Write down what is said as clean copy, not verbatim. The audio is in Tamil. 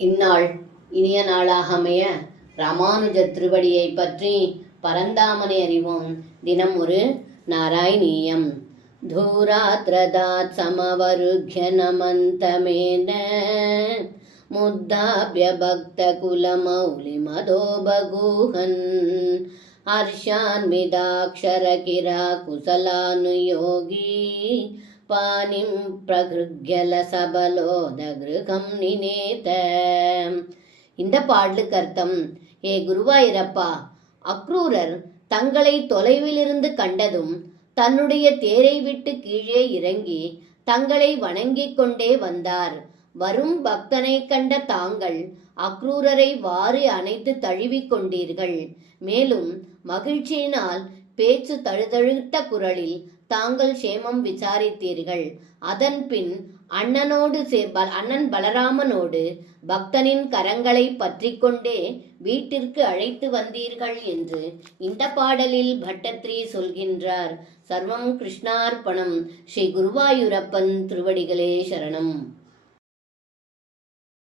இந்நாள் இனிய நாளாக அமைய ராமானுஜ திருவடியை பற்றி பரந்தாமனை அறிவோம். தினம் ஒரு நாராயணீயம். தூராத்ரதாத் சமவருக்ய நமந்தமேன முத்தாப்ய பக்த குலமௌலி மதோ பகூஹன் ஹர்ஷான்விதாக்ஷர கிரா குசலானுயோகி பாணிம் பிரகிருக்யல சபலோத கிருகம் நினேத. இந்த பாடலுக்கு அர்த்தம்: ஏ குருவாயிரப்பா, அக்ரூரர் தங்களை தொலைவிலிருந்து கண்டதும் தன்னுடைய தேரை விட்டு கீழே இறங்கி தங்களை வணங்கிக் கொண்டே வந்தார். வரும் பக்தனை கண்ட தாங்கள் அக்ரூரரை வாரி அணைத்து தழுவிக் கொண்டீர்கள். மேலும் மகிழ்ச்சியினால் பேச்சு தழுதழுத்த குரலில் தாங்கள் சேமம் விசாரித்தீர்கள். அதன் பின் அண்ணன் பலராமனோடு பக்தனின் கரங்களை பற்றி கொண்டே வீட்டிற்கு அழைத்து வந்தீர்கள் என்று இந்த பாடலில் பட்டத்ரி சொல்கின்றார். சர்வம் கிருஷ்ணார்ப்பணம். ஸ்ரீ குருவாயூரப்பன் திருவடிகளே சரணம்.